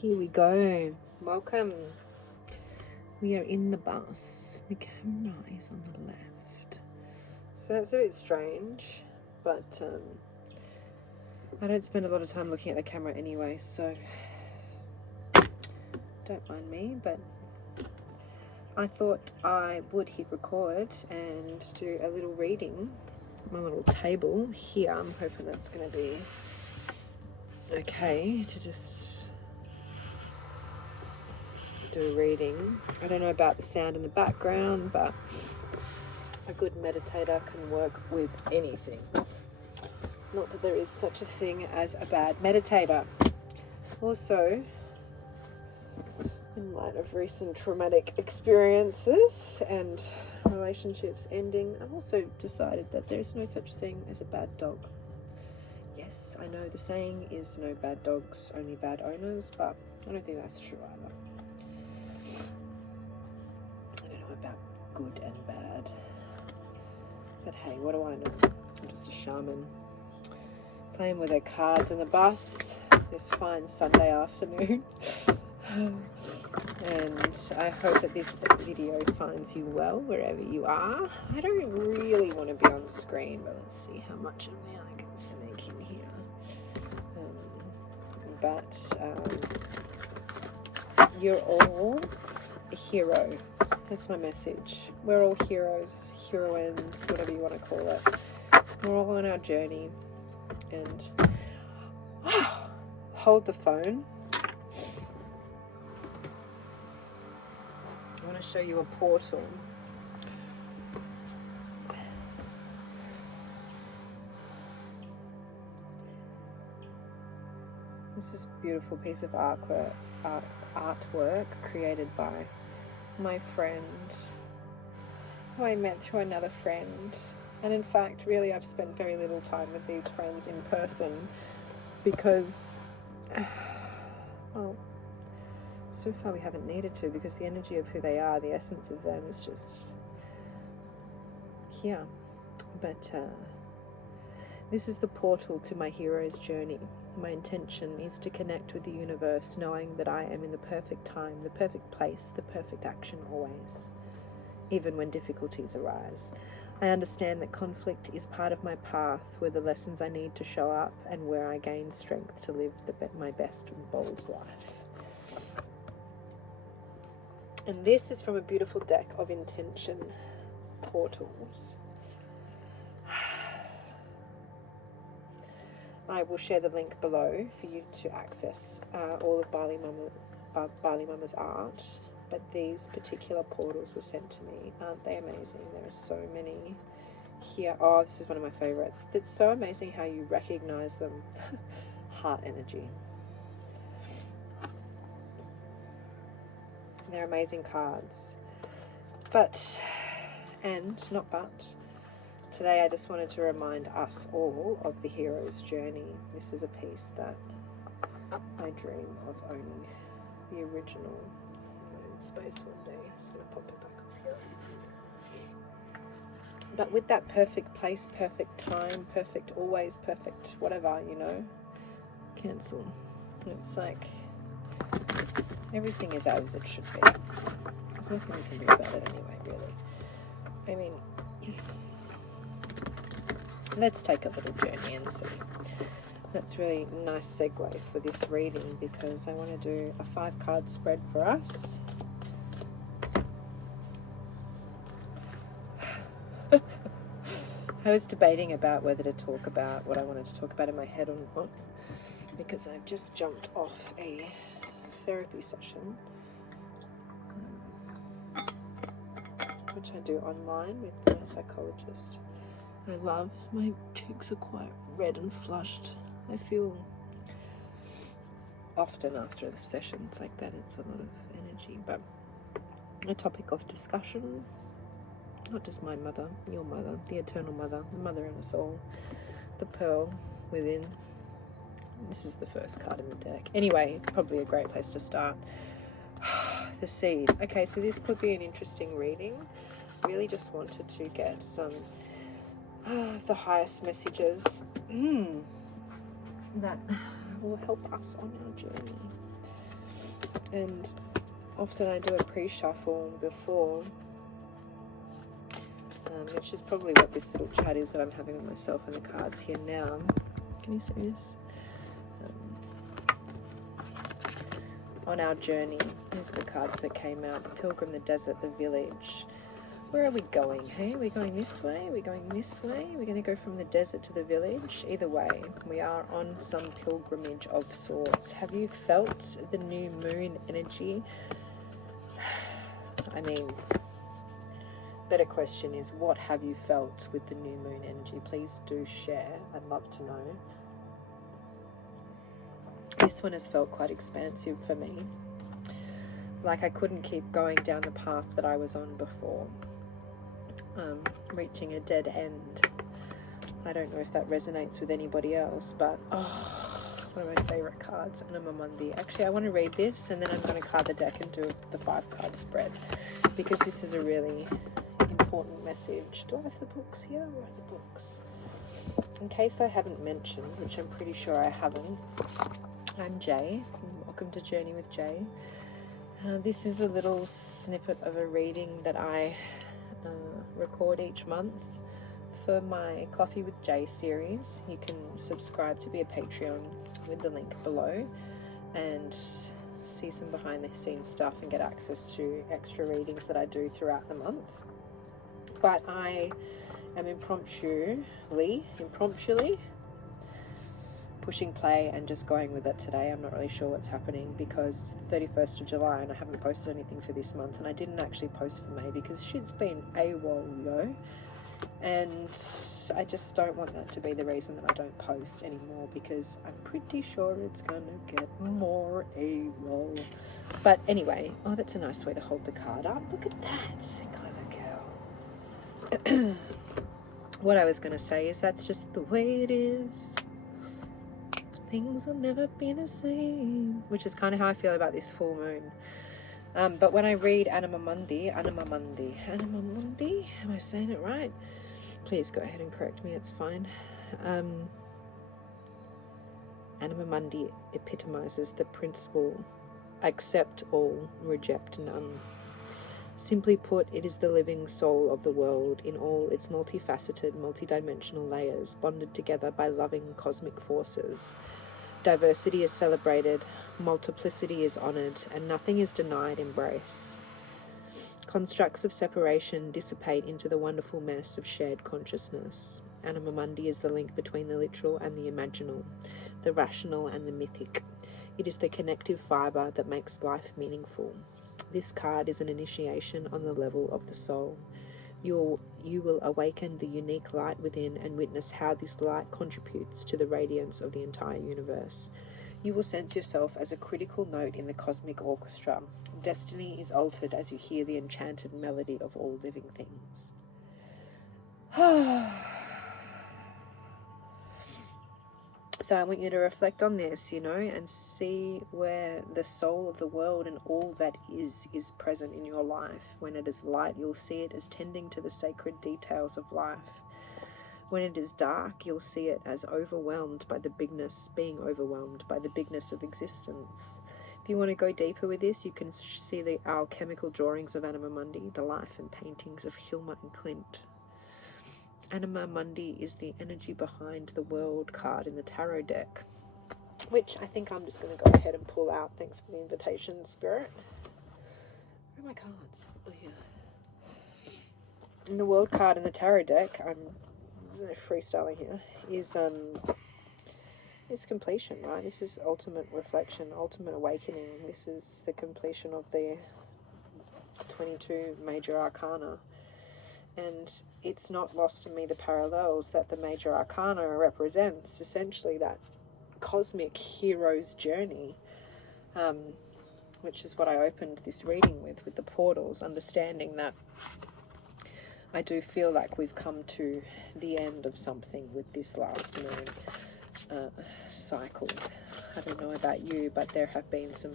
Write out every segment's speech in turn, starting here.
Here we go. Welcome. We are in the bus. The camera is on the left. So that's a bit strange, but I don't spend a lot of time looking at the camera anyway, so don't mind me, but I thought I would hit record and do a little reading. My little table here, I'm hoping that's going to be okay to just do a reading. I don't know about the sound in the background, but a good meditator can work with anything. Not that there is such a thing as a bad meditator. Also, in light of recent traumatic experiences and relationships ending, I've also decided that there's no such thing as a bad dog. Yes, I know the saying is no bad dogs, only bad owners, but I don't think that's true either. I don't know about good and bad. But hey, what do I know? I'm just a shaman. Playing with her cards in the bus this fine Sunday afternoon. And I hope that this video finds you well wherever you are. I don't really want to be on screen, but let's see how much of me I can sneak in here. You're all a hero. That's my message. We're all heroes, heroines, whatever you want to call it. We're all on our journey. And hold the phone. I want to show you a portal. This is a beautiful piece of artwork created by my friend, who I met through another friend. And in fact, really, I've spent very little time with these friends in person because, well, so far we haven't needed to, because the energy of who they are, the essence of them is just here. But this is the portal to my hero's journey. My intention is to connect with the universe, knowing that I am in the perfect time, the perfect place, the perfect action always, even when difficulties arise. I understand that conflict is part of my path, where the lessons I need to show up and where I gain strength to live my best and bold life. And this is from a beautiful deck of intention portals. I will share the link below for you to access all of BaliMama's art. But these particular portals were sent to me. Aren't they amazing? There are so many here. Oh, this is one of my favorites. It's so amazing how you recognize them. Heart energy. They're amazing cards. Today I just wanted to remind us all of the hero's journey. This is a piece that I dream of owning. The original. Space one day. Just going to pop it back up here. But with that perfect place, perfect time, perfect always, perfect whatever, cancel. It's like everything is as it should be. There's nothing we can do about it anyway, really. I mean, let's take a little journey and see. That's really a nice segue for this reading, because I want to do a 5-card spread for us. I was debating about whether to talk about what I wanted to talk about in my head or not, because I've just jumped off a therapy session, which I do online with my psychologist. I love, my cheeks are quite red and flushed. I feel often after the sessions like that, it's a lot of energy, but a topic of discussion. Not just my mother, your mother, the eternal mother, the mother of us all, the pearl within. This is the first card in the deck. Anyway, probably a great place to start. The seed. Okay, so this could be an interesting reading. Really just wanted to get some of the highest messages that will help us on our journey. And often I do a pre-shuffle before, which is probably what this little chat is that I'm having with myself and the cards here now. Can you see this? On our journey, these are the cards that came out. The pilgrim, the desert, the village. Where are we going? Hey, are we going this way? Are we going this way? We're going to go from the desert to the village. Either way, we are on some pilgrimage of sorts. Have you felt the new moon energy? I mean, better question is, what have you felt with the new moon energy? Please do share. I'd love to know. This one has felt quite expansive for me. Like I couldn't keep going down the path that I was on before. Reaching a dead end. I don't know if that resonates with anybody else, but one of my favorite cards, Anima Mundi. Actually, I want to read this and then I'm going to card the deck and do the 5-card spread, because this is a really important message. Do I have the books here? Where are the books? In case I haven't mentioned, which I'm pretty sure I haven't, I'm Jay. Welcome to Journey with Jay. This is a little snippet of a reading that I record each month for my Coffee with Jay series. You can subscribe to be a Patreon with the link below and see some behind the scenes stuff and get access to extra readings that I do throughout the month. But I am impromptually pushing play and just going with it today. I'm not really sure what's happening because it's the 31st of July and I haven't posted anything for this month, and I didn't actually post for May because shit's been AWOL, yo. And I just don't want that to be the reason that I don't post anymore, because I'm pretty sure it's going to get more AWOL. But anyway, oh, that's a nice way to hold the card up. Look at that. Clever girl. What I was going to say is that's just the way it is. Things will never be the same, which is kind of how I feel about this full moon. But when I read Anima Mundi, am I saying it right? Please go ahead and correct me, it's fine. Anima Mundi epitomizes the principle, accept all, reject none. Simply put, it is the living soul of the world in all its multifaceted, multidimensional layers, bonded together by loving cosmic forces. Diversity is celebrated, multiplicity is honored, and nothing is denied embrace. Constructs of separation dissipate into the wonderful mess of shared consciousness. Anima Mundi is the link between the literal and the imaginal, the rational and the mythic. It is the connective fiber that makes life meaningful. This card is an initiation on the level of the soul. You will awaken the unique light within and witness how this light contributes to the radiance of the entire universe. You will sense yourself as a critical note in the cosmic orchestra. Destiny is altered as you hear the enchanted melody of all living things. So I want you to reflect on this, and see where the soul of the world and all that is present in your life. When it is light, you'll see it as tending to the sacred details of life. When it is dark, you'll see it as being overwhelmed by the bigness of existence. If you want to go deeper with this, you can see the alchemical drawings of Anima Mundi, the life and paintings of Hilma and Clint. Anima Mundi is the energy behind the world card in the tarot deck, which I think I'm just going to go ahead and pull out. Thanks for the invitation, Spirit. Where are my cards? Oh, yeah. And the world card in the tarot deck, I'm freestyling here, is completion, right? This is ultimate reflection, ultimate awakening. This is the completion of the 22 major arcana. And it's not lost to me the parallels that the major arcana represents, essentially that cosmic hero's journey, which is what I opened this reading with the portals, understanding that I do feel like we've come to the end of something with this last moon cycle. I don't know about you, but there have been some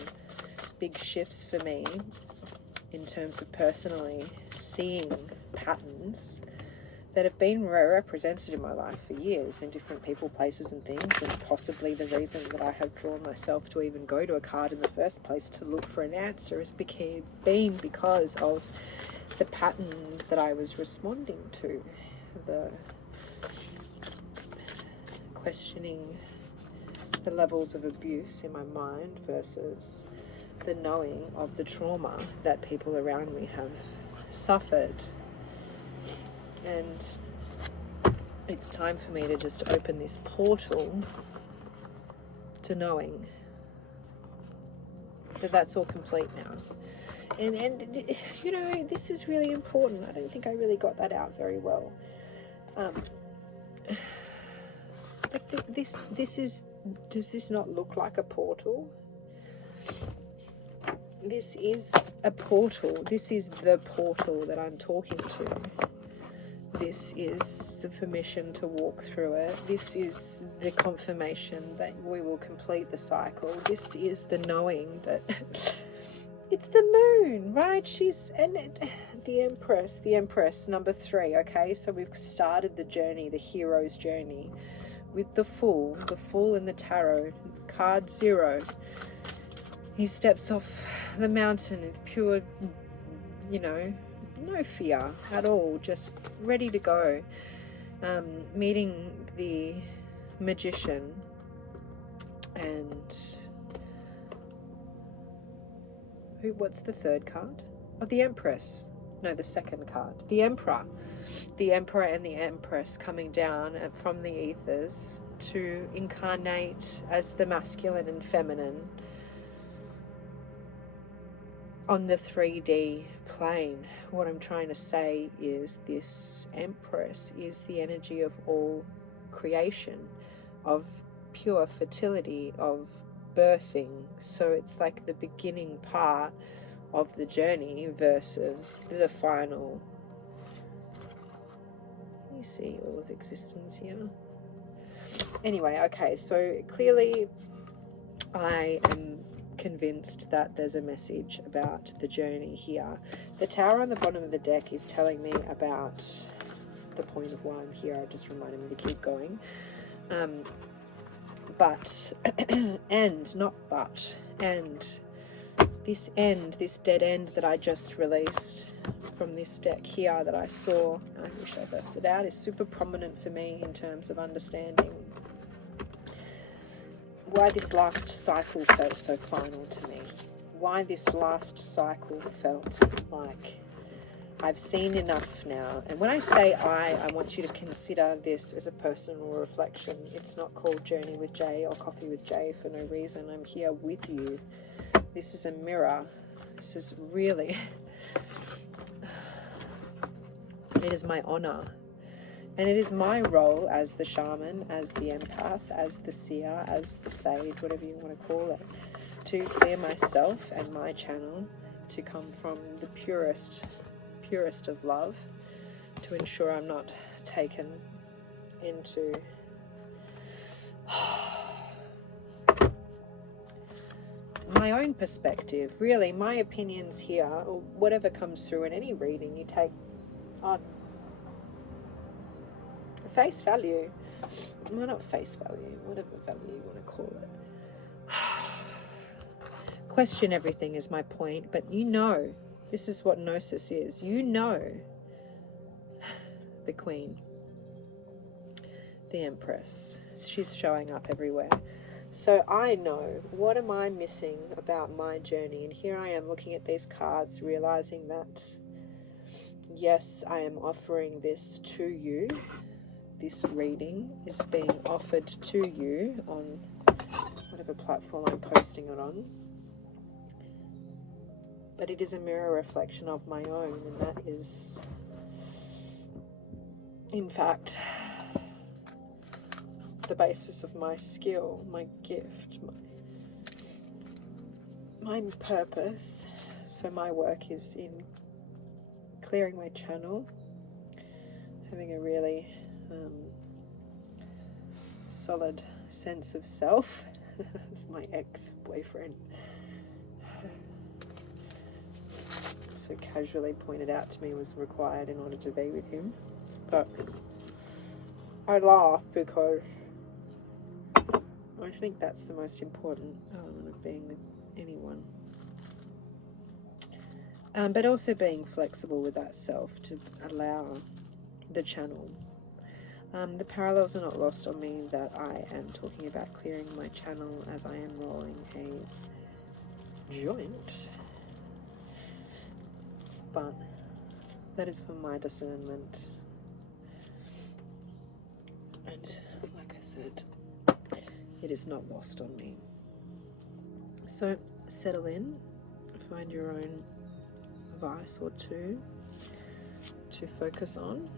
big shifts for me in terms of personally seeing patterns that have been represented in my life for years in different people, places and things, and possibly the reason that I have drawn myself to even go to a card in the first place to look for an answer has been because of the pattern that I was responding to, the questioning the levels of abuse in my mind versus the knowing of the trauma that people around me have suffered. And it's time for me to just open this portal to knowing that that's all complete now. And you know, this is really important. I don't think I really got that out very well. Does this not look like a portal? This is a portal. This is the portal that I'm talking to. This is the permission to walk through it. This is the confirmation that we will complete the cycle. This is the knowing that it's the moon, right? The Empress, number 3, okay? So we've started the journey, the hero's journey, with the Fool in the tarot, card 0. He steps off the mountain with pure, you know, no fear at all, just ready to go. Meeting the Magician and what's the third card? Oh, the Empress. No, the second card. The Emperor. The Emperor and the Empress coming down from the ethers to incarnate as the masculine and feminine on the 3D plane. What I'm trying to say is this Empress is the energy of all creation, of pure fertility, of birthing. So it's like the beginning part of the journey versus the final. You see all of existence here. Anyway, okay, so clearly I am convinced that there's a message about the journey here. The Tower on the bottom of the deck is telling me about the point of why I'm here. It just reminded me to keep going. This dead end that I just released from this deck here that I saw, I wish I left it out, is super prominent for me in terms of understanding why this last cycle felt so final to me. Why this last cycle felt like I've seen enough now. And when I say I want you to consider this as a personal reflection. It's not called Journey with Jay or Coffee with Jay for no reason. I'm here with you. This is a mirror. This is really, it is my honor. And it is my role as the shaman, as the empath, as the seer, as the sage, whatever you want to call it, to clear myself and my channel to come from the purest of love, to ensure I'm not taken into my own perspective. Really, my opinions here, or whatever comes through in any reading, you take on face value. Well, not face value, whatever value you want to call it. Question everything is my point, but you know, this is what Gnosis is. You know the Queen, the Empress. She's showing up everywhere. So I know, what am I missing about my journey? And here I am looking at these cards, realizing that, yes, I am offering this to you. This reading is being offered to you on whatever platform I'm posting it on. But it is a mirror reflection of my own, and that is, in fact, the basis of my skill, my gift, my purpose. So my work is in clearing my channel, having a really solid sense of self. As my ex-boyfriend so casually pointed out to me was required in order to be with him. But I laugh because I think that's the most important element of being with anyone. But also being flexible with that self to allow the channel. The parallels are not lost on me that I am talking about clearing my channel as I am rolling a joint. But that is for my discernment. And like I said, it is not lost on me. So settle in, find your own vice or two to focus on.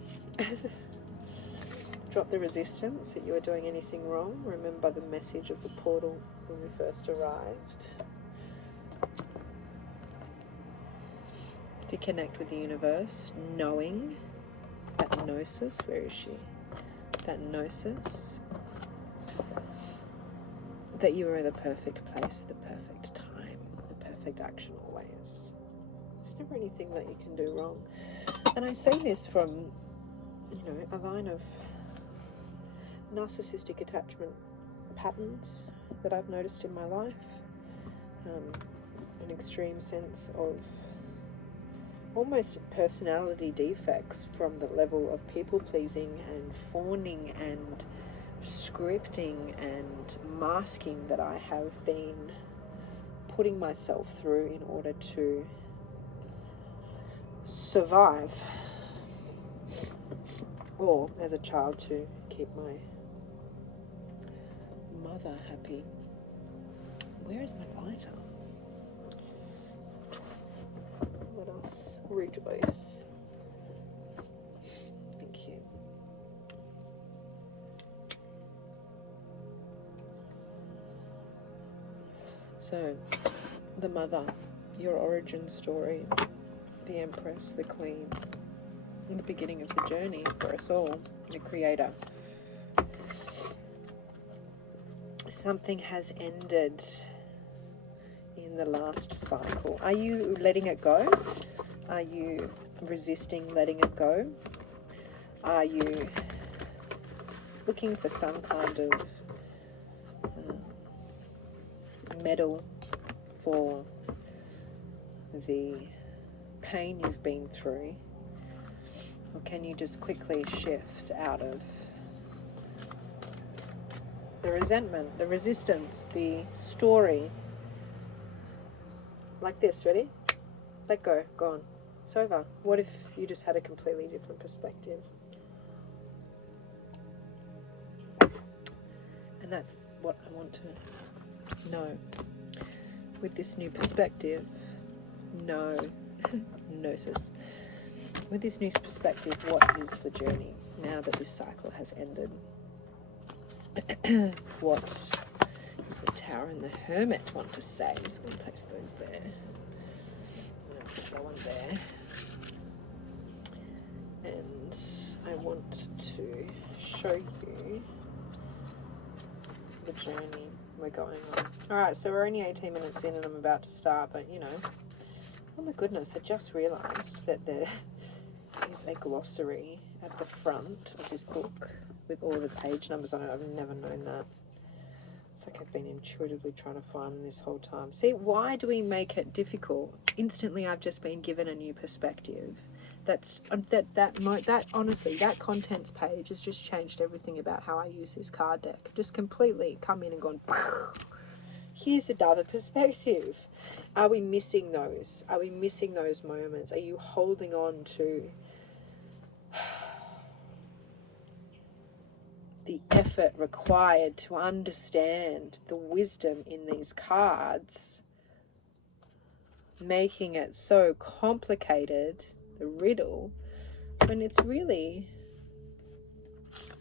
Drop the resistance that you are doing anything wrong. Remember the message of the portal when we first arrived. To connect with the universe, knowing that gnosis, where is she? That gnosis, that you are in the perfect place, the perfect time, the perfect action always. There's never anything that you can do wrong. And I say this from, a line of narcissistic attachment patterns that I've noticed in my life. An extreme sense of almost personality defects from the level of people pleasing and fawning and scripting and masking that I have been putting myself through in order to survive, or as a child to keep my mother happy. Where is my lighter? Let us rejoice. Thank you. So, the mother, your origin story, the empress, the queen, the beginning of the journey for us all, the creator. Something has ended in the last cycle. Are you letting it go? Are you resisting letting it go? Are you looking for some kind of medal for the pain you've been through? Or can you just quickly shift out of the resentment, the resistance, the story? Like this, ready? Let go, gone. It's over. What if you just had a completely different perspective? And that's what I want to know. With this new perspective, gnosis. With this new perspective, what is the journey now that this cycle has ended? What does the Tower and the Hermit want to say? I'm just going to place those there. Put that one there. And I want to show you the journey we're going on. Alright, so we're only 18 minutes in and I'm about to start, but oh my goodness, I just realised that there is a glossary at the front of this book with all the page numbers on it. I've never known that. It's like I've been intuitively trying to find them this whole time. See, why do we make it difficult? Instantly, I've just been given a new perspective. That honestly, that contents page has just changed everything about how I use this card deck. Just completely come in and gone, here's another perspective. Are we missing those? Are we missing those moments? Are you holding on to the effort required to understand the wisdom in these cards, making it so complicated, the riddle, when it's really,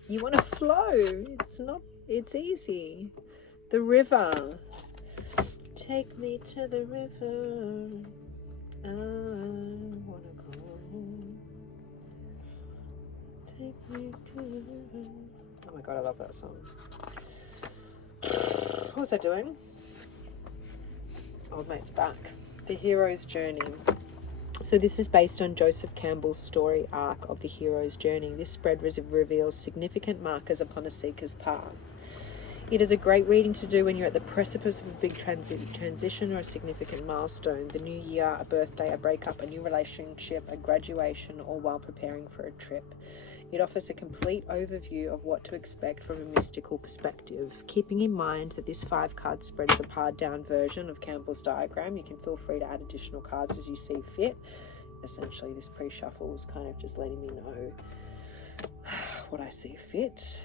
you want to flow. It's easy. The river. Take me to the river. I want to go. Take me to the river. Oh my God, I love that song. What was I doing? Old mate's back. The hero's journey. So this is based on Joseph Campbell's story arc of the hero's journey. This spread reveals significant markers upon a seeker's path. It is a great reading to do when you're at the precipice of a big transition or a significant milestone, the new year, a birthday, a breakup, a new relationship, a graduation, or while preparing for a trip. It offers a complete overview of what to expect from a mystical perspective. Keeping in mind that this 5-card spread is a pared down version of Campbell's diagram, you can feel free to add additional cards as you see fit. Essentially, this pre-shuffle was kind of just letting me know what I see fit.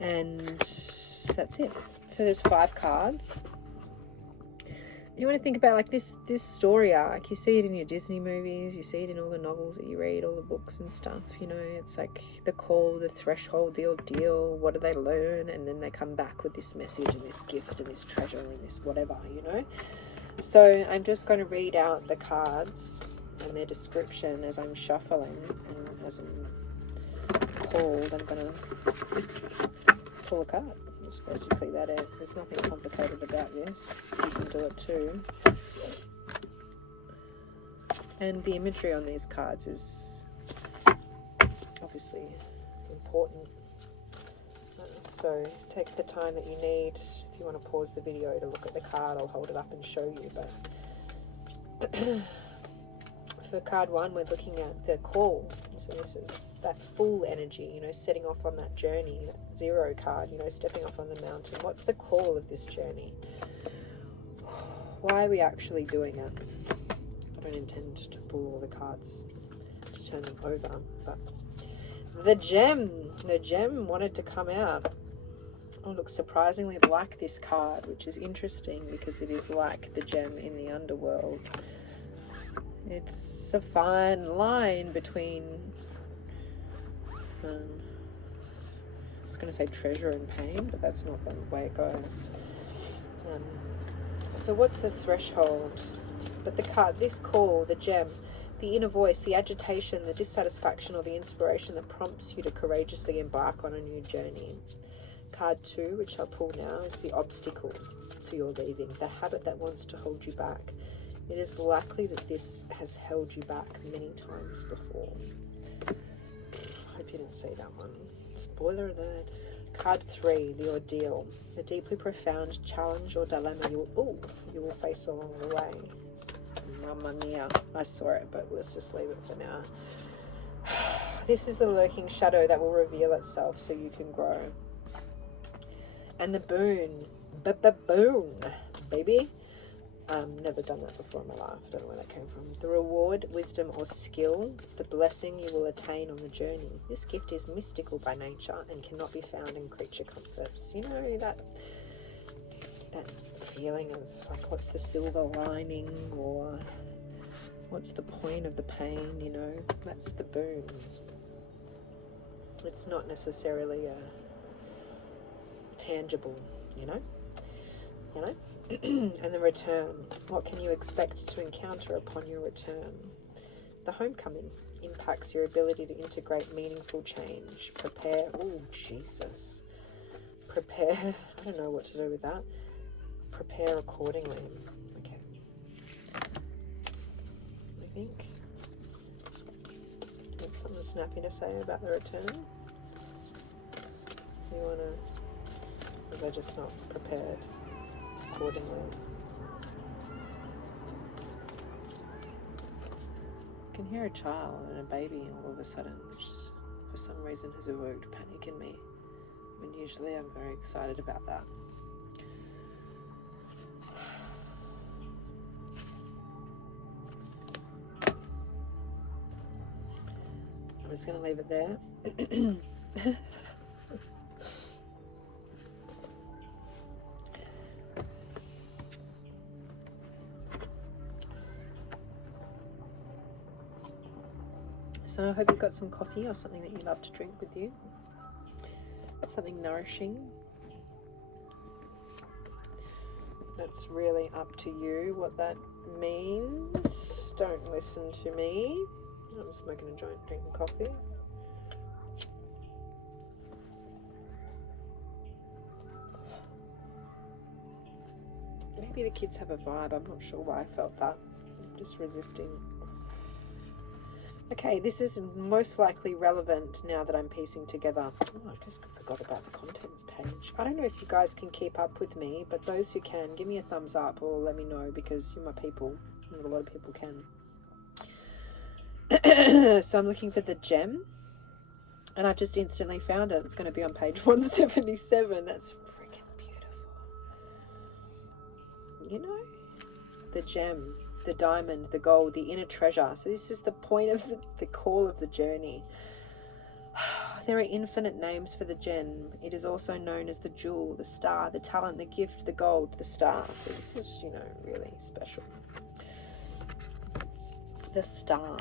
And that's it. So there's 5 cards. You want to think about like this story arc. You see it in your Disney movies, you see it in all the novels that you read, all the books and stuff. You know, it's like the call, the threshold, the ordeal. What do they learn? And then they come back with this message and this gift and this treasure and this whatever, you know. So I'm just going to read out the cards and their description as I'm shuffling, and as I'm called, I'm going to pull a card. That's basically that it. There's nothing complicated about this. You can do it too. And the imagery on these cards is obviously important. So take the time that you need. If you want to pause the video to look at the card, I'll hold it up and show you. But for card 1, we're looking at the call. So this is that full energy, you know, setting off on that journey. That 0 card, you know, stepping off on the mountain. What's the call of this journey? Why are we actually doing it? I don't intend to pull all the cards to turn them over, but the gem wanted to come out. Oh, looks surprisingly like this card, which is interesting because it is like the gem in the underworld. It's a fine line between I was going to say treasure and pain, but that's not the way it goes. So what's the threshold? But the card, this call, the gem, the inner voice, the agitation, the dissatisfaction, or the inspiration that prompts you to courageously embark on a new journey. Card 2, which I'll pull now, is the obstacle to your leaving, the habit that wants to hold you back. It is likely that this has held you back many times before. Hope you didn't see that one. Spoiler alert. Card 3, the ordeal, the deeply profound challenge or dilemma you will face along the way. Mamma mia, I saw it, but let's just leave it for now. This is the lurking shadow that will reveal itself so you can grow. And the boon, boon, baby. Never done that before in my life. I don't know where that came from. The reward, wisdom, or skill, the blessing you will attain on the journey. This gift is mystical by nature and cannot be found in creature comforts. You know, that feeling of like, what's the silver lining, or what's the point of the pain, you know? That's the boon. It's not necessarily tangible, you know? And the return. What can you expect to encounter upon your return? The homecoming impacts your ability to integrate meaningful change. Prepare. Oh, Jesus. Prepare. I don't know what to do with that. Prepare accordingly. Okay. I think that's something snappy to say about the return. You want to... Or they're just not prepared accordingly. I can hear a child and a baby all of a sudden, which for some reason has evoked panic in me, when usually I'm very excited about that. I'm just going to leave it there. So I hope you've got some coffee or something that you love to drink with you. Something nourishing. That's really up to you what that means. Don't listen to me. I'm smoking a joint, drinking coffee. Maybe the kids have a vibe. I'm not sure why I felt that. just resisting. Okay, this is most likely relevant now that I'm piecing together. Oh, I just forgot about the contents page. I don't know if you guys can keep up with me, but those who can, give me a thumbs up or let me know, because you're my people. Not a lot of people can. So I'm looking for the gem, and I've just instantly found it. It's going to be on page 177. That's freaking beautiful. You know, the gem, the diamond, the gold, the inner treasure. So this is the point of the call of the journey. There are infinite names for the gem. It is also known as the jewel, the star, the talent, the gift, the gold, the star. So this is, you know, really special. The star.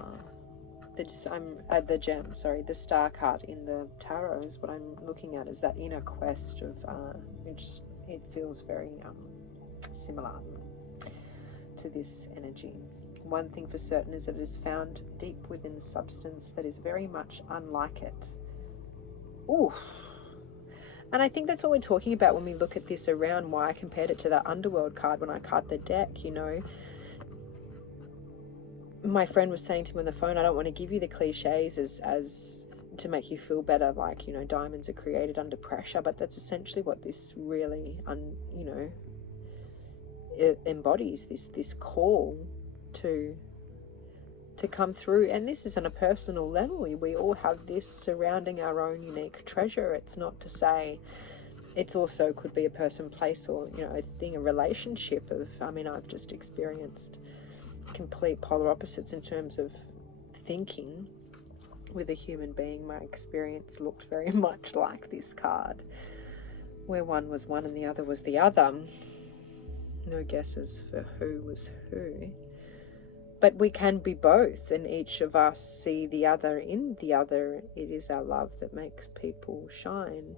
The gem, sorry, the star card in the tarot is what I'm looking at, is that inner quest of, it feels very similar to this energy. One thing for certain is that it is found deep within the substance that is very much unlike it. Ooh. And I think that's what we're talking about when we look at this, around why I compared it to that underworld card when I cut the deck, you know. My friend was saying to me on the phone, I don't want to give you the cliches as to make you feel better, like, you know, diamonds are created under pressure, but that's essentially what this really, you know, it embodies, this call to come through. And this is on a personal level. We all have this surrounding our own unique treasure. It's not to say, it's also could be a person, place, or, you know, a thing, a relationship of, I mean, I've just experienced complete polar opposites in terms of thinking with a human being. My experience looked very much like this card, where one was one and the other was the other. No guesses for who was who, but we can be both, and each of us see the other in the other. It is our love that makes people shine,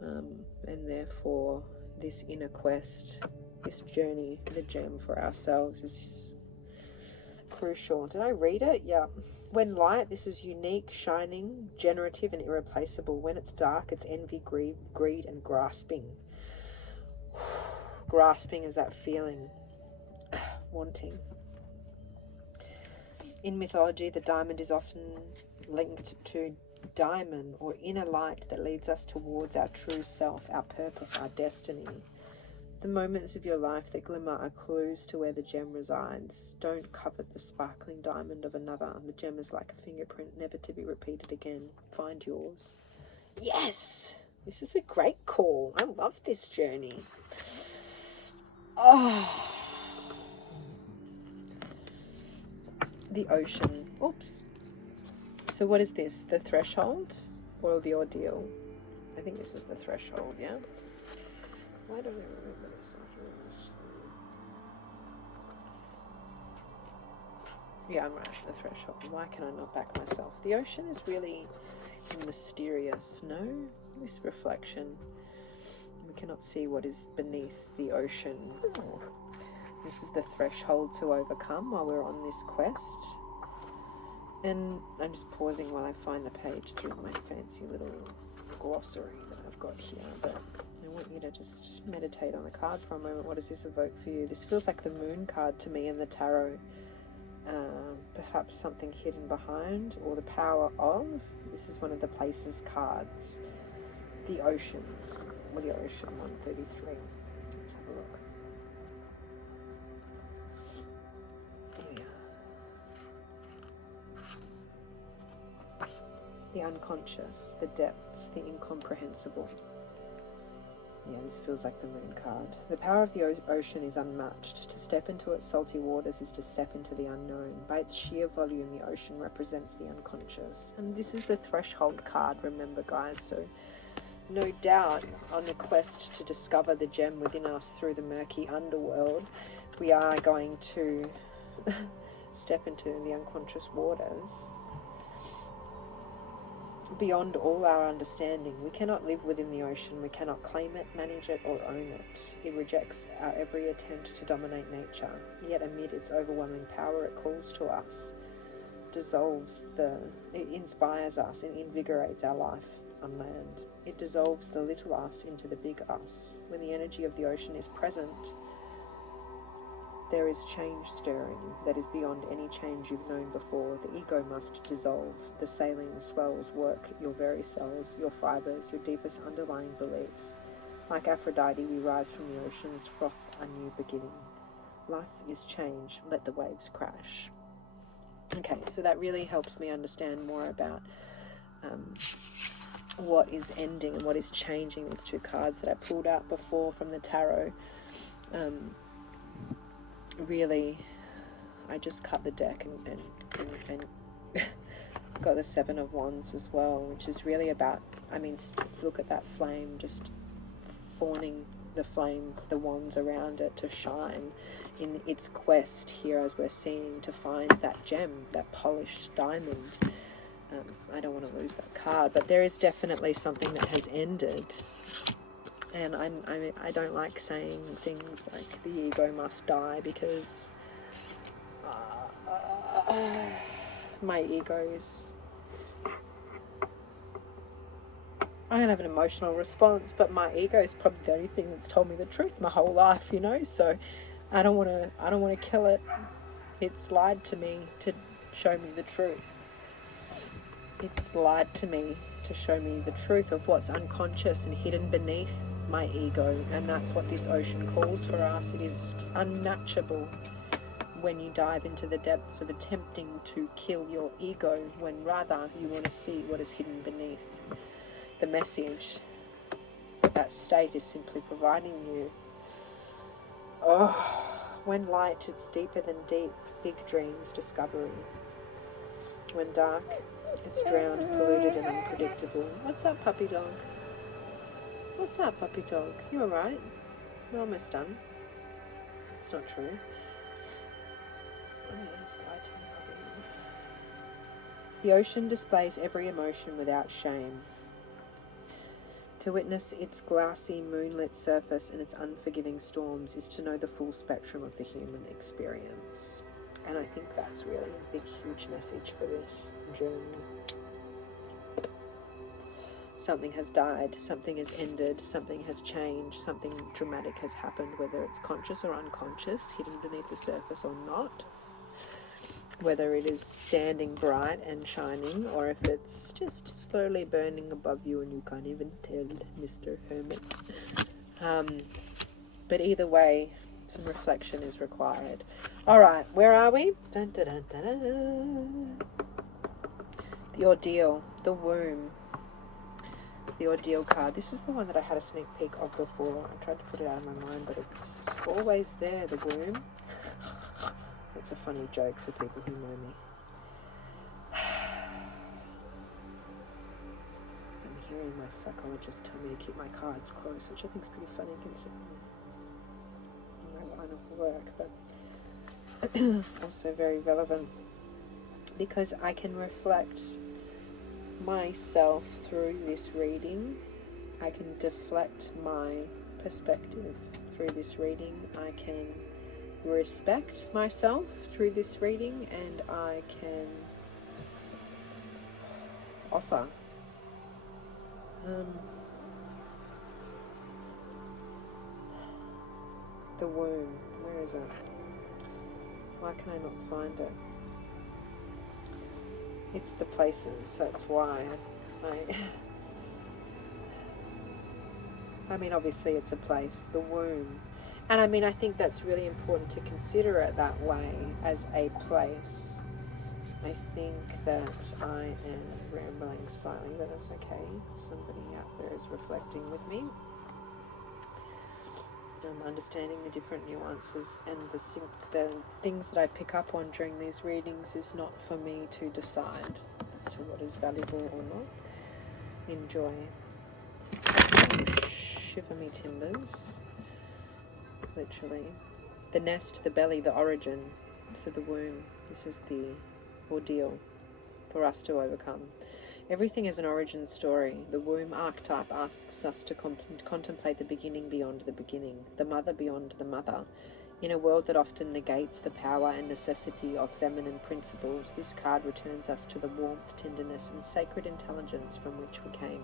and therefore this inner quest, this journey, the gem for ourselves is crucial. Did I read it? Yeah. When light, this is unique, shining, generative, and irreplaceable. When it's dark, it's envy, greed, and grasping. Grasping is that feeling, wanting. In mythology, the diamond is often linked to diamond, or inner light that leads us towards our true self, our purpose, our destiny. The moments of your life that glimmer are clues to where the gem resides. Don't covet the sparkling diamond of another. The gem is like a fingerprint, never to be repeated again. Find yours. Yes! This is a great call. I love this journey. Oh. The ocean. Oops. So what is this? The threshold or the ordeal? I think this is the threshold, yeah? Why don't I remember this afterwards? Yeah, I'm actually the threshold. Why can I not back myself? The ocean is really mysterious, no? This reflection. We cannot see what is beneath the ocean. Oh. This is the threshold to overcome while we're on this quest. And I'm just pausing while I find the page through my fancy little glossary that I've got here, but I want you to just meditate on the card for a moment. What does this evoke for you? This feels like the moon card to me in the tarot. Perhaps something hidden behind, or the power of. This is one of the places cards. The oceans, or the ocean 133. Let's have a look. Here we are. The unconscious, the depths, the incomprehensible. Yeah, this feels like the moon card. The power of the ocean is unmatched. To step into its salty waters is to step into the unknown. By its sheer volume, the ocean represents the unconscious. And this is the threshold card, remember, guys. So no doubt on the quest to discover the gem within us through the murky underworld, we are going to step into the unconscious waters. Beyond all our understanding, we cannot live within the ocean. We cannot claim it, manage it, or own it. It rejects our every attempt to dominate nature. Yet amid its overwhelming power, it calls to us, it inspires us and invigorates our life on land. It dissolves the little us into the big us. When the energy of the ocean is present, There is change stirring that is beyond any change you've known before. The ego must dissolve. The saline swells work your very cells, your fibers, your deepest underlying beliefs. Like Aphrodite, we rise from the oceans, froth a new beginning. Life is change. Let the waves crash. Okay, so that really helps me understand more about what is ending and what is changing. These two cards that I pulled out before from the tarot. Really, I just cut the deck and got the Seven of Wands as well, which is really about, I mean, look at that flame, just fawning the flame, the wands around it to shine in its quest here, as we're seeing, to find that gem, that polished diamond. I don't want to lose that card, but there is definitely something that has ended. And I don't like saying things like the ego must die, because my ego is... I don't have an emotional response, but my ego is probably the only thing that's told me the truth my whole life, you know. So I don't want to kill it. It's lied to me to show me the truth. It's lied to me to show me the truth of what's unconscious and hidden beneath my ego, and that's what this ocean calls for us. It is unmatchable when you dive into the depths of attempting to kill your ego, when rather you want to see what is hidden beneath. The message that state is simply providing you. When light, it's deeper than deep. Big dreams, discovery. When dark, it's drowned, polluted and unpredictable. What's up, puppy dog? What's up, puppy dog? You alright? We're almost done. It's not true. Oh, yes, lied to me, puppy. The ocean displays every emotion without shame. To witness its glassy, moonlit surface and its unforgiving storms is to know the full spectrum of the human experience. And I think that's really a big, huge message for this journey. Something has died, something has ended, something has changed, something dramatic has happened, whether it's conscious or unconscious, hidden beneath the surface or not. Whether it is standing bright and shining, or if it's just slowly burning above you and you can't even tell, Mr. Hermit. But either way, some reflection is required. Alright, where are we? Dun, dun, dun, dun, dun. The ordeal, the womb. The ordeal card. This is the one that I had a sneak peek of before. I tried to put it out of my mind, but it's always there, the womb. It's a funny joke for people who know me. I'm hearing my psychologist tell me to keep my cards close, which I think is pretty funny considering my line of work, but also very relevant because I can reflect myself through this reading. I can deflect my perspective through this reading. I can respect myself through this reading, and I can offer the womb. Where is it? Why can I not find it? It's the places, that's why I mean, obviously it's a place, the womb. And I mean, I think that's really important to consider it that way, as a place. I think that I am rambling slightly, but that's okay. Somebody out there is reflecting with me. Understanding the different nuances and the things that I pick up on during these readings is not for me to decide as to what is valuable or not. Enjoy. Shiver me timbers. Literally. The nest, the belly, the origin. So the womb. This is the ordeal for us to overcome. Everything is an origin story. The womb archetype asks us to contemplate the beginning beyond the beginning, the mother beyond the mother. In a world that often negates the power and necessity of feminine principles, this card returns us to the warmth, tenderness, and sacred intelligence from which we came.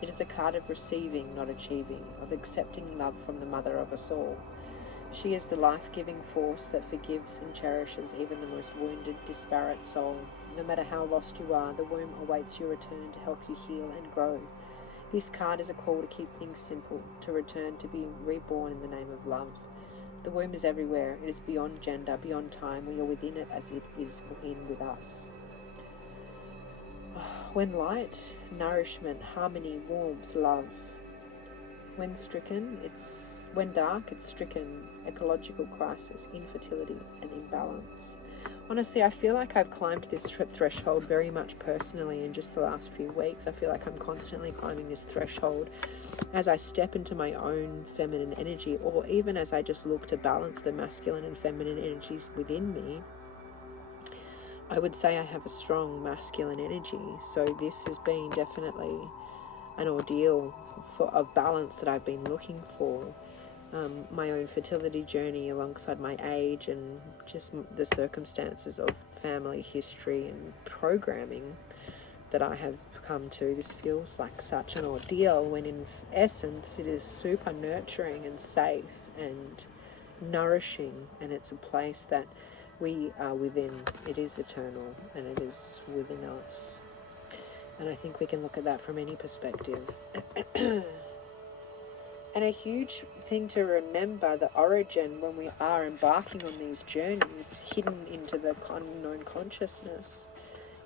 It is a card of receiving, not achieving, of accepting love from the mother of us all. She is the life-giving force that forgives and cherishes even the most wounded, disparate soul. No matter how lost you are, the womb awaits your return to help you heal and grow. This card is a call to keep things simple, to return to being reborn in the name of love. The womb is everywhere. It is beyond gender, beyond time. We are within it as it is in with us. When light, nourishment, harmony, warmth, love. When dark, it's stricken, ecological crisis, infertility, and imbalance. Honestly, I feel like I've climbed this threshold very much personally in just the last few weeks. I feel like I'm constantly climbing this threshold as I step into my own feminine energy, or even as I just look to balance the masculine and feminine energies within me. I would say I have a strong masculine energy, so this has been definitely an ordeal of balance that I've been looking for. My own fertility journey alongside my age and just the circumstances of family history and programming that I have come to. This feels like such an ordeal when in essence it is super nurturing and safe and nourishing, and it's a place that we are within. It is eternal and it is within us. And I think we can look at that from any perspective. And a huge thing to remember, the origin when we are embarking on these journeys hidden into the unknown consciousness,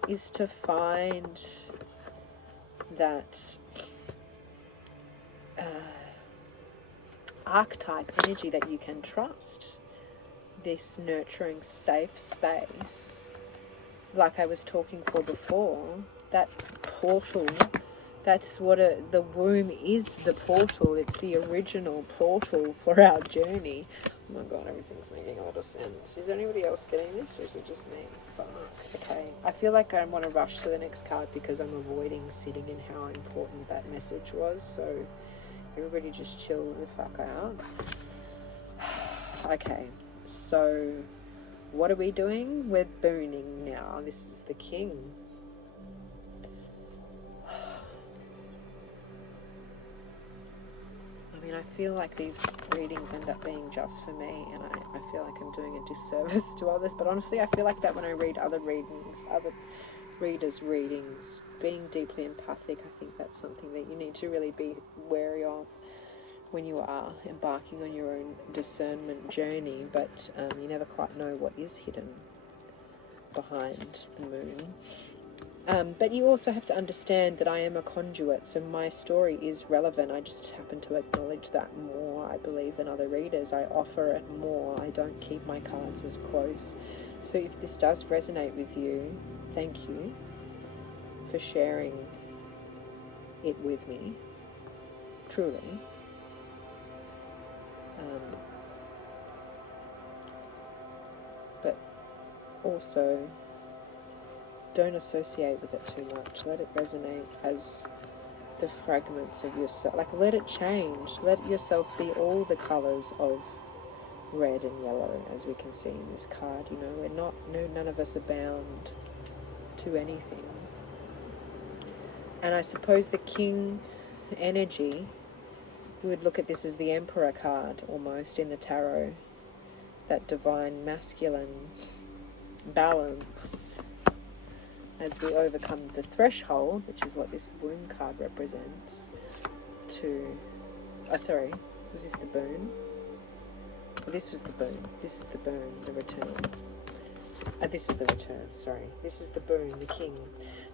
is to find that archetype energy that you can trust. This nurturing, safe space, like I was talking for before, that portal. That's what the womb is, the portal. It's the original portal for our journey. Oh my God, everything's making a lot of sense. Is anybody else getting this, or is it just me? Fuck. Okay. I feel like I want to rush to the next card because I'm avoiding sitting in how important that message was. So everybody just chill the fuck out. Okay. So what are we doing? We're booning now. This is the king. I mean, I feel like these readings end up being just for me, and I feel like I'm doing a disservice to others, but honestly I feel like that when I read other readers' readings, being deeply empathic, I think that's something that you need to really be wary of when you are embarking on your own discernment journey, but you never quite know what is hidden behind the moon. But you also have to understand that I am a conduit, so my story is relevant. I just happen to acknowledge that more, I believe, than other readers. I offer it more. I don't keep my cards as close. So if this does resonate with you, thank you for sharing it with me, truly. But also, don't associate with it too much. Let it resonate as the fragments of yourself. Like, let it change. Let yourself be all the colours of red and yellow, as we can see in this card. You know, none of us are bound to anything. And I suppose the king energy, we would look at this as the Emperor card almost in the tarot. That divine masculine balance as we overcome the threshold, which is what this womb card represents, was this the boon? Well, this was the boon. This is the boon, the return. This is the return, sorry. This is the boon, the king.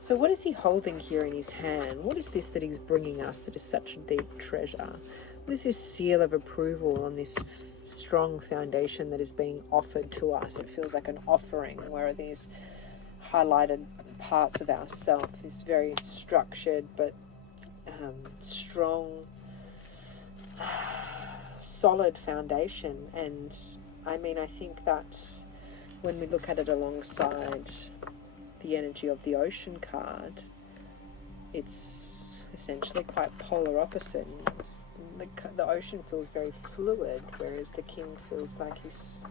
So what is he holding here in his hand? What is this that he's bringing us that is such a deep treasure? What is this seal of approval on this strong foundation that is being offered to us? It feels like an offering. Where are these highlighted parts of ourself, this very structured but strong, solid foundation. And I mean, I think that when we look at it alongside the energy of the ocean card, it's essentially quite polar opposite. The ocean feels very fluid, whereas the king feels like he's,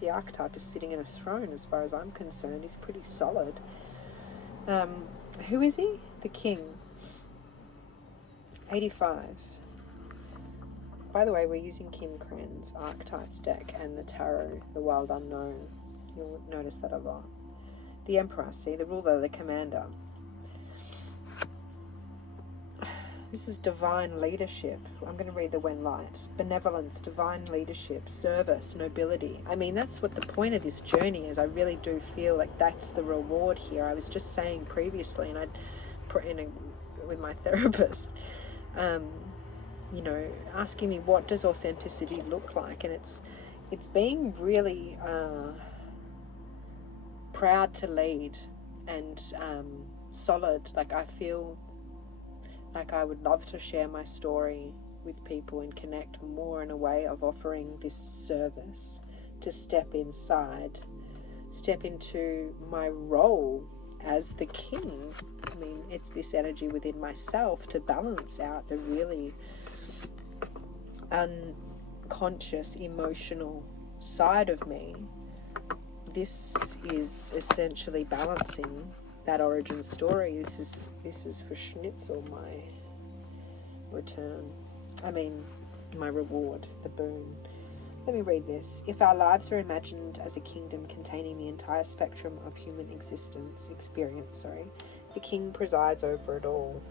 the archetype is sitting in a throne. As far as I'm concerned, he's pretty solid. Who is he? The king. 85. By the way, we're using Kim Krans' Archetypes deck and the Tarot, the Wild Unknown. You'll notice that a lot. The Emperor, see, the ruler, the commander. This is divine leadership. I'm going to read the When Light. Benevolence, divine leadership, service, nobility. I mean, that's what the point of this journey is. I really do feel like that's the reward here. I was just saying previously, and with my therapist, you know, asking me what does authenticity look like, and it's being really proud to lead and solid. Like, I feel like I would love to share my story with people and connect more in a way of offering this service, to step inside, step into my role as the king. I mean, it's this energy within myself to balance out the really unconscious emotional side of me. This is essentially balancing that origin story. This is for Schnitzel, my return. I mean, my reward, the boon. Let me read this. If our lives are imagined as a kingdom containing the entire spectrum of human experience, the king presides over it all.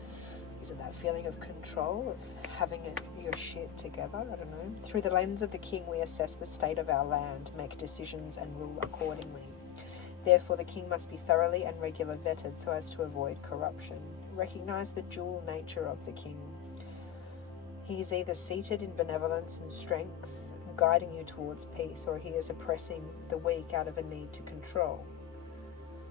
Is it that feeling of control, of having your shit together? I don't know. Through the lens of the king, we assess the state of our land, make decisions, and rule accordingly. Therefore, the king must be thoroughly and regularly vetted so as to avoid corruption. Recognize the dual nature of the king. He is either seated in benevolence and strength, guiding you towards peace, or he is oppressing the weak out of a need to control.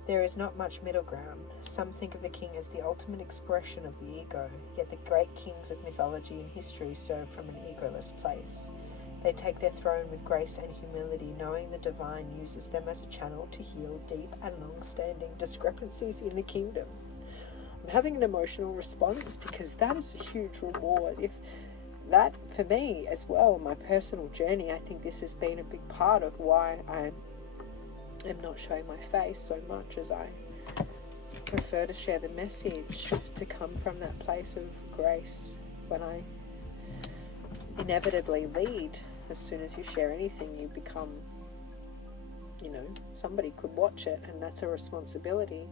There is not much middle ground. Some think of the king as the ultimate expression of the ego, yet the great kings of mythology and history serve from an egoless place. They take their throne with grace and humility, knowing the divine uses them as a channel to heal deep and long-standing discrepancies in the kingdom. I'm having an emotional response because that is a huge reward. If that, for me as well, my personal journey, I think this has been a big part of why I am not showing my face so much, as I prefer to share the message, to come from that place of grace. When I inevitably lead, as soon as you share anything, you become, you know, somebody could watch it, and that's a responsibility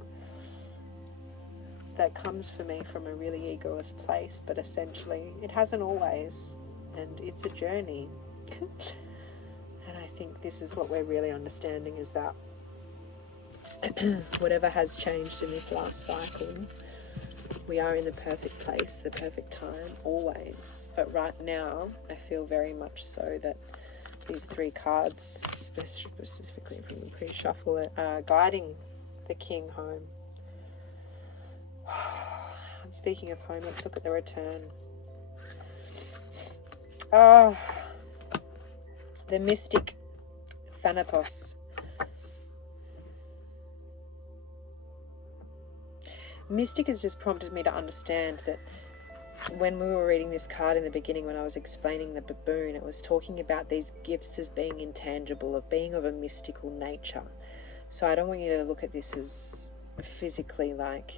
that comes for me from a really egoist place. But essentially it hasn't always, and it's a journey. And I think this is what we're really understanding, is that whatever has changed in this last cycle, we are in the perfect place, the perfect time, always. But right now, I feel very much so that these three cards, specifically from the pre-shuffle, are guiding the king home. And speaking of home, let's look at the return. The mystic Thanatos. Mystic has just prompted me to understand that when we were reading this card in the beginning, when I was explaining the baboon, it was talking about these gifts as being intangible, of being of a mystical nature. So I don't want you to look at this as physically like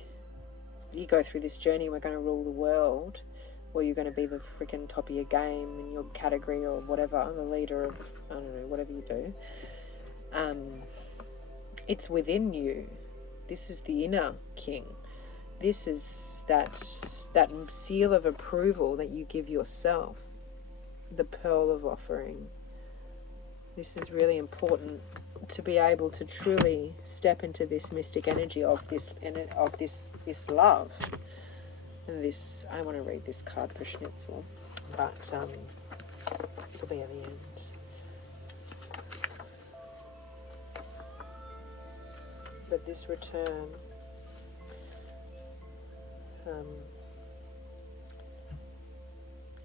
you go through this journey, we're going to rule the world, or you're going to be the freaking top of your game in your category or whatever, the leader of, I don't know, whatever you do. It's within you. This is the inner king. This is that seal of approval that you give yourself, the pearl of offering. This is really important to be able to truly step into this mystic energy of this love. And this, I want to read this card for Schnitzel, but it'll be at the end. But this return,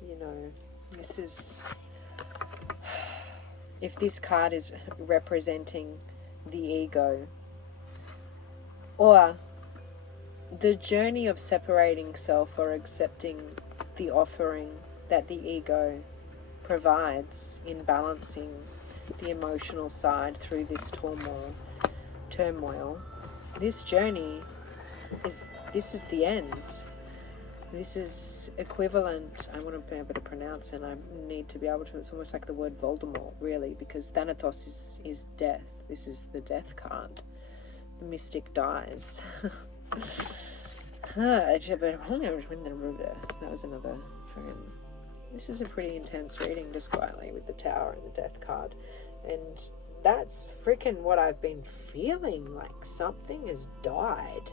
you know, this is, if this card is representing the ego, or the journey of separating self or accepting the offering that the ego provides in balancing the emotional side through this turmoil, this journey is the end. This is equivalent, I want to be able to pronounce and I need to be able to, it's almost like the word Voldemort, really, because Thanatos is death. This is the death card. The mystic dies. That was another friggin'. This is a pretty intense reading, just quietly, with the Tower and the death card. And that's freaking what I've been feeling, like something has died.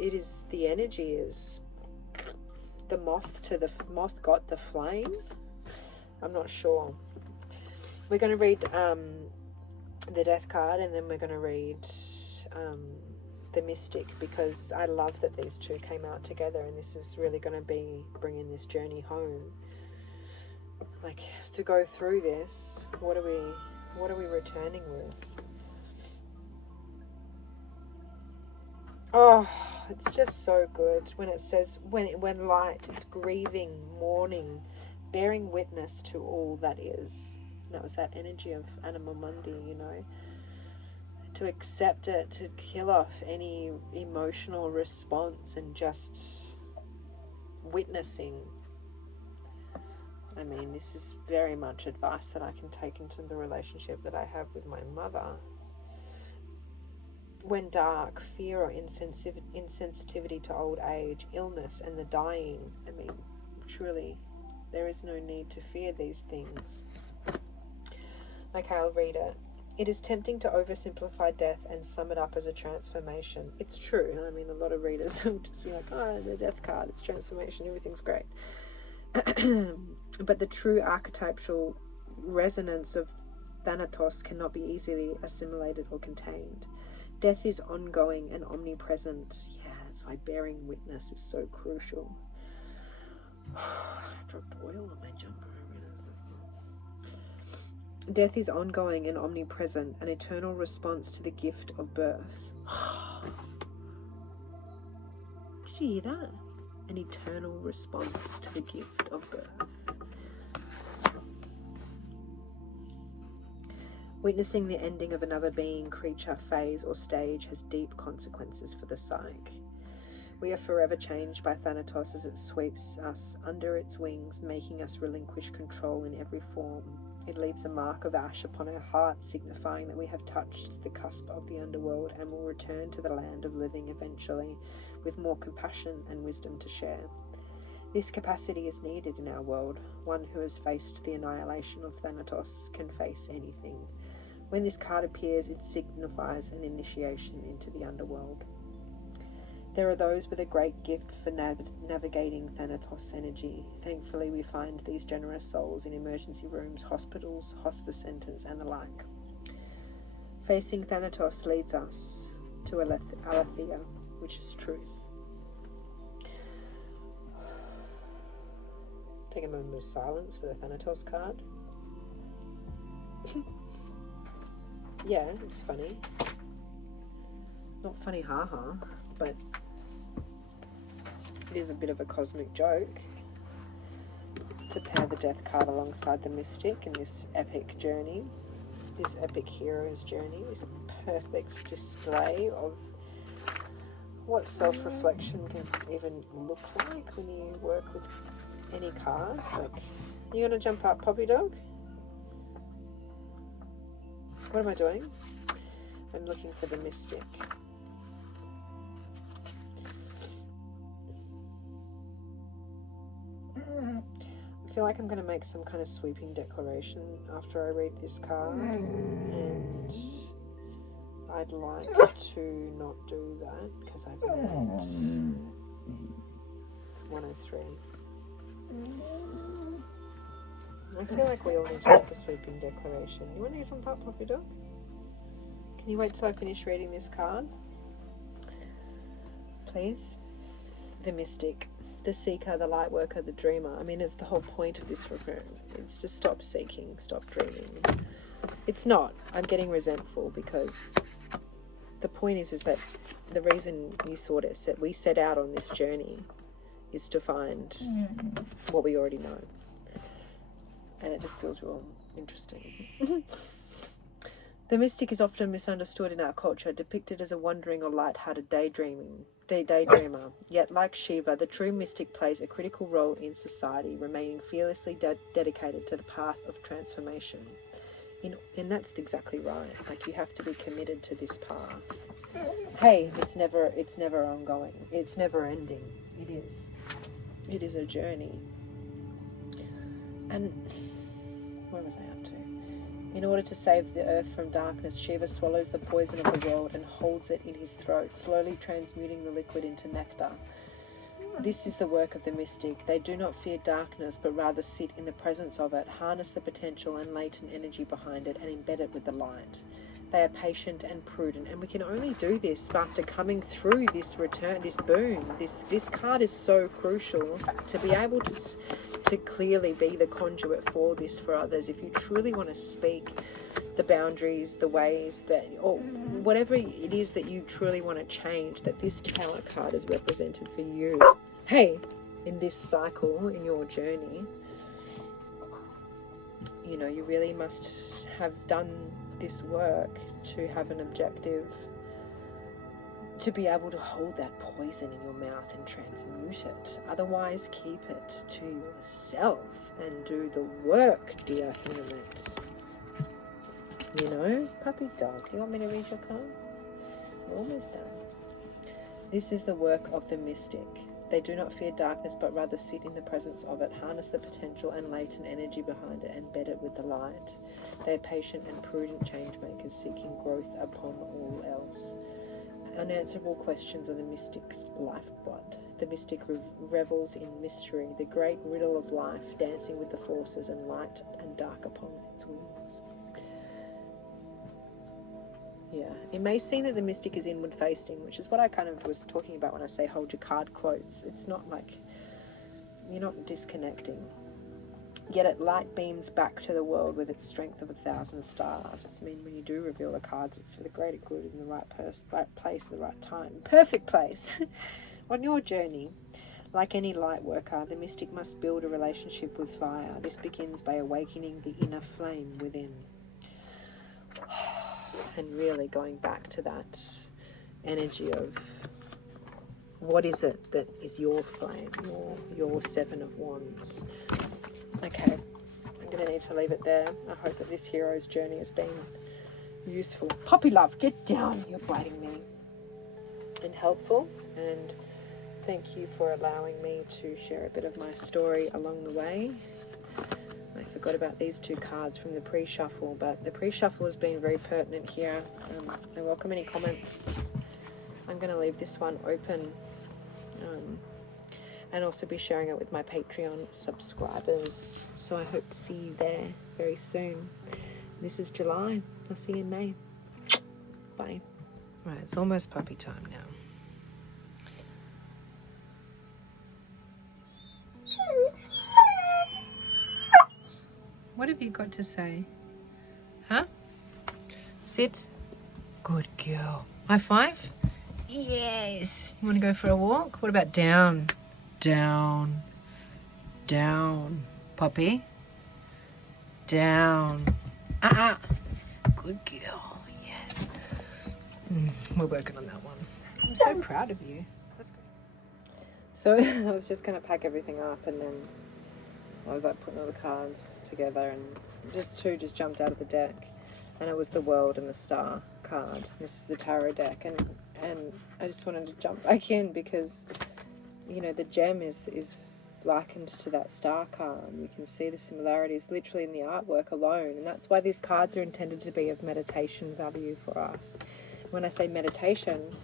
It is, the energy is, the moth got the flame. I'm not sure. We're going to read the death card, and then we're going to read the mystic, because I love that these two came out together, and this is really going to be bringing this journey home. Like, to go through this, what are we returning with? Oh, it's just so good when it says, when light, it's grieving, mourning, bearing witness to all that is. That was that energy of Anima Mundi, you know. To accept it, to kill off any emotional response and just witnessing. I mean, this is very much advice that I can take into the relationship that I have with my mother. When dark, fear or insensitivity to old age, illness and the dying, I mean, truly, there is no need to fear these things. Okay, I'll read it. It is tempting to oversimplify death and sum it up as a transformation. It's true. I mean, a lot of readers will just be like, oh, the death card, it's transformation, everything's great. But the true archetypal resonance of Thanatos cannot be easily assimilated or contained. Death is ongoing and omnipresent. Yeah, that's why bearing witness is so crucial. I dropped oil on my jumper. Death is ongoing and omnipresent, an eternal response to the gift of birth. Did you hear that? An eternal response to the gift of birth. Witnessing the ending of another being, creature, phase, or stage has deep consequences for the psyche. We are forever changed by Thanatos as it sweeps us under its wings, making us relinquish control in every form. It leaves a mark of ash upon our hearts, signifying that we have touched the cusp of the underworld and will return to the land of living eventually, with more compassion and wisdom to share. This capacity is needed in our world. One who has faced the annihilation of Thanatos can face anything. When this card appears, it signifies an initiation into the underworld. There are those with a great gift for navigating Thanatos energy. Thankfully, we find these generous souls in emergency rooms, hospitals, hospice centres, and the like. Facing Thanatos leads us to Aletheia, which is truth. Take a moment of silence for the Thanatos card. Yeah, it's funny. Not funny, haha, but it is a bit of a cosmic joke to pair the death card alongside the mystic in this epic journey, this epic hero's journey, this perfect display of what self-reflection can even look like when you work with any cards. Like, you gonna jump up, puppy dog? What am I doing? I'm looking for the mystic. I feel like I'm going to make some kind of sweeping declaration after I read this card, and I'd like to not do that because I've read 103. I feel like we all need to make a sweeping declaration. You want to jump up, puppy dog? Can you wait till I finish reading this card? Please? The mystic, the seeker, the light worker, the dreamer. I mean, it's the whole point of this reference. It's to stop seeking, stop dreaming. It's not. I'm getting resentful because the point is that the reason we set out on this journey is to find what we already know. And it just feels real interesting. The mystic is often misunderstood in our culture, depicted as a wandering or light-hearted daydreamer. Yet, like Shiva, the true mystic plays a critical role in society, remaining fearlessly dedicated to the path of transformation. And that's exactly right. Like, you have to be committed to this path. Hey, it's never ongoing. It's never ending. It is a journey. And where was I up to? In order to save the earth from darkness, Shiva swallows the poison of the world and holds it in his throat, slowly transmuting the liquid into nectar. This is the work of the mystic. They do not fear darkness, but rather sit in the presence of it, harness the potential and latent energy behind it, and embed it with the light. They are patient and prudent, and we can only do this after coming through this boon. This card is so crucial to be able to clearly be the conduit for this for others. If you truly want to speak the boundaries, the ways that, or whatever it is that you truly want to change, that this Tower card is represented for you. Hey, in this cycle, in your journey, you know, you really must have done this work to have an objective, to be able to hold that poison in your mouth and transmute it. Otherwise, keep it to yourself and do the work, dear hermit. You know, puppy dog, you want me to read your cards? We're almost done. This is the work of the mystic. They do not fear darkness, but rather sit in the presence of it, harness the potential and latent energy behind it, and embed it with the light. They are patient and prudent change makers, seeking growth upon all else. Unanswerable questions are the mystic's lifeblood. The mystic revels in mystery, the great riddle of life, dancing with the forces and light and dark upon its wings. Yeah, it may seem that the mystic is inward facing, which is what I kind of was talking about when I say hold your card close. It's not like you're not disconnecting. Yet it light beams back to the world with its strength of 1,000 stars. It's mean when you do reveal the cards, it's for the greater good in the right place, at the right time. Perfect place. On your journey, like any light worker, the mystic must build a relationship with fire. This begins by awakening the inner flame within. And really going back to that energy of what is it that is your flame, your Seven of Wands. Okay, I'm going to need to leave it there. I hope that this hero's journey has been useful. Poppy love, get down, you're biting me. And helpful, and thank you for allowing me to share a bit of my story along the way. I forgot about these two cards from the pre-shuffle, but the pre-shuffle has been very pertinent here. I welcome any comments. I'm going to leave this one open and also be sharing it with my Patreon subscribers. So I hope to see you there very soon. This is July. I'll see you in May. Bye. Right, it's almost puppy time now. What have you got to say? Huh? Sit. Good girl. High five? Yes. You want to go for a walk? What about down? Down. Down. Puppy. Down. Good girl. Yes. We're working on that one. I'm so proud of you. That's good. So I was just going to pack everything up, and then I was like putting all the cards together, and just jumped out of the deck, and it was the World and the Star card. This is the tarot deck, and I just wanted to jump back in because, you know, the gem is likened to that Star card. You can see the similarities literally in the artwork alone, and that's why these cards are intended to be of meditation value for us. When I say meditation,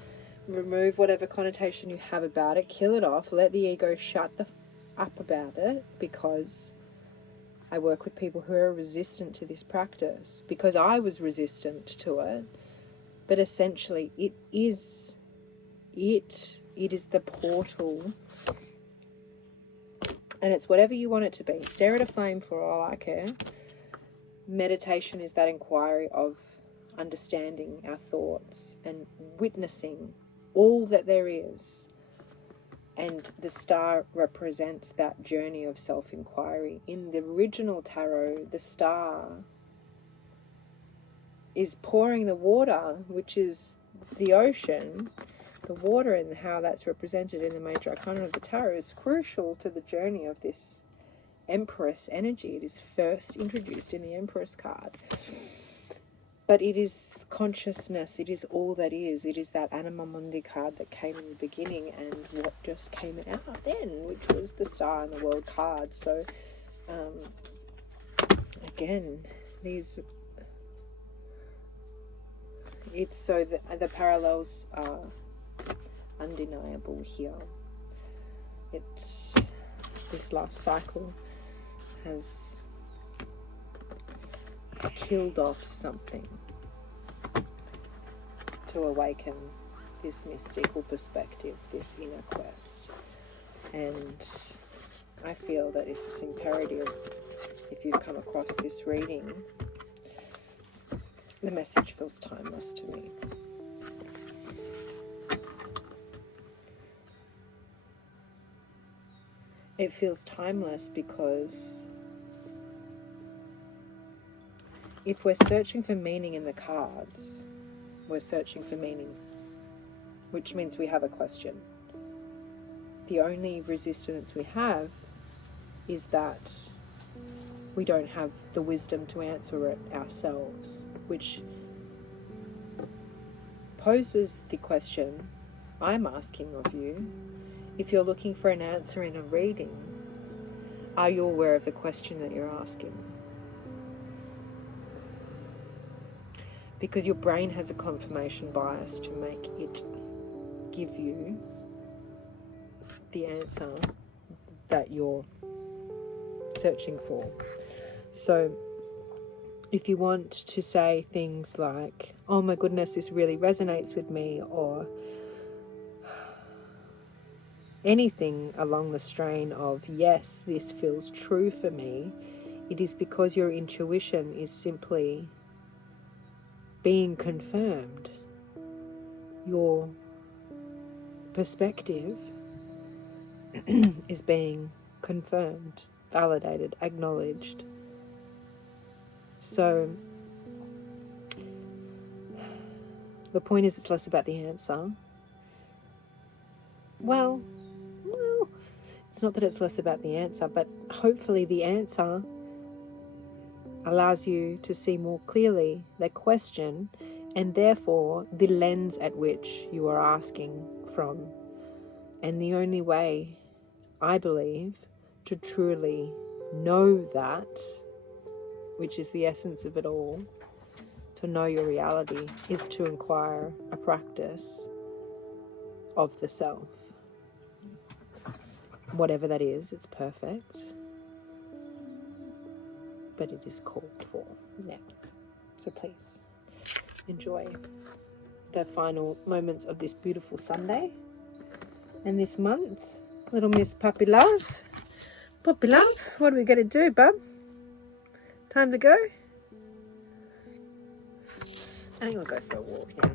remove whatever connotation you have about it, kill it off, let the ego shut the up about it, because I work with people who are resistant to this practice, because I was resistant to it. But essentially it is the portal, and it's whatever you want it to be. Stare at a flame for all I care. Meditation is that inquiry of understanding our thoughts and witnessing all that there is. And the star represents that journey of self-inquiry. In the original tarot, the star is pouring the water, which is the ocean. The water and how that's represented in the major arcana of the tarot is crucial to the journey of this Empress energy. It is first introduced in the Empress card. But it is consciousness. It is all that is. It is that Anima Mundi card that came in the beginning and what just came out then, which was the Star and the World card. So, again, it's so that the parallels are undeniable here. This last cycle has killed off something to awaken this mystical perspective, this inner quest. And I feel that this is imperative. If you've come across this reading, the message feels timeless to me. It feels timeless because if we're searching for meaning in the cards, we're searching for meaning, which means we have a question. The only resistance we have is that we don't have the wisdom to answer it ourselves, which poses the question I'm asking of you. If you're looking for an answer in a reading, are you aware of the question that you're asking? Because your brain has a confirmation bias to make it give you the answer that you're searching for. So if you want to say things like, oh my goodness, this really resonates with me, or anything along the strain of, yes, this feels true for me, it is because your intuition is simply being confirmed. Your perspective is being confirmed, validated, acknowledged. So the point is, it's less about the answer. Well, it's not that it's less about the answer, but hopefully the answer allows you to see more clearly the question and therefore the lens at which you are asking from. And the only way, I believe, to truly know that, which is the essence of it all, to know your reality, is to inquire a practice of the self. Whatever that is, it's perfect, but it is called for now. So please enjoy the final moments of this beautiful Sunday and this month. Little Miss Puppy Love. Puppy Love, what are we going to do, bub? Time to go? I think we'll go for a walk now.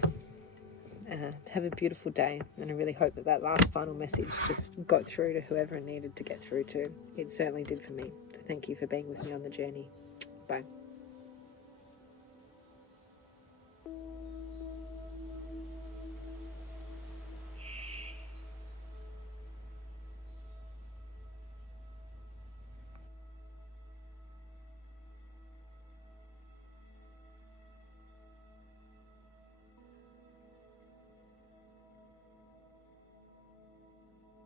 Have a beautiful day, and I really hope that that last final message just got through to whoever it needed to get through to. It certainly did for me. So thank you for being with me on the journey. Bye.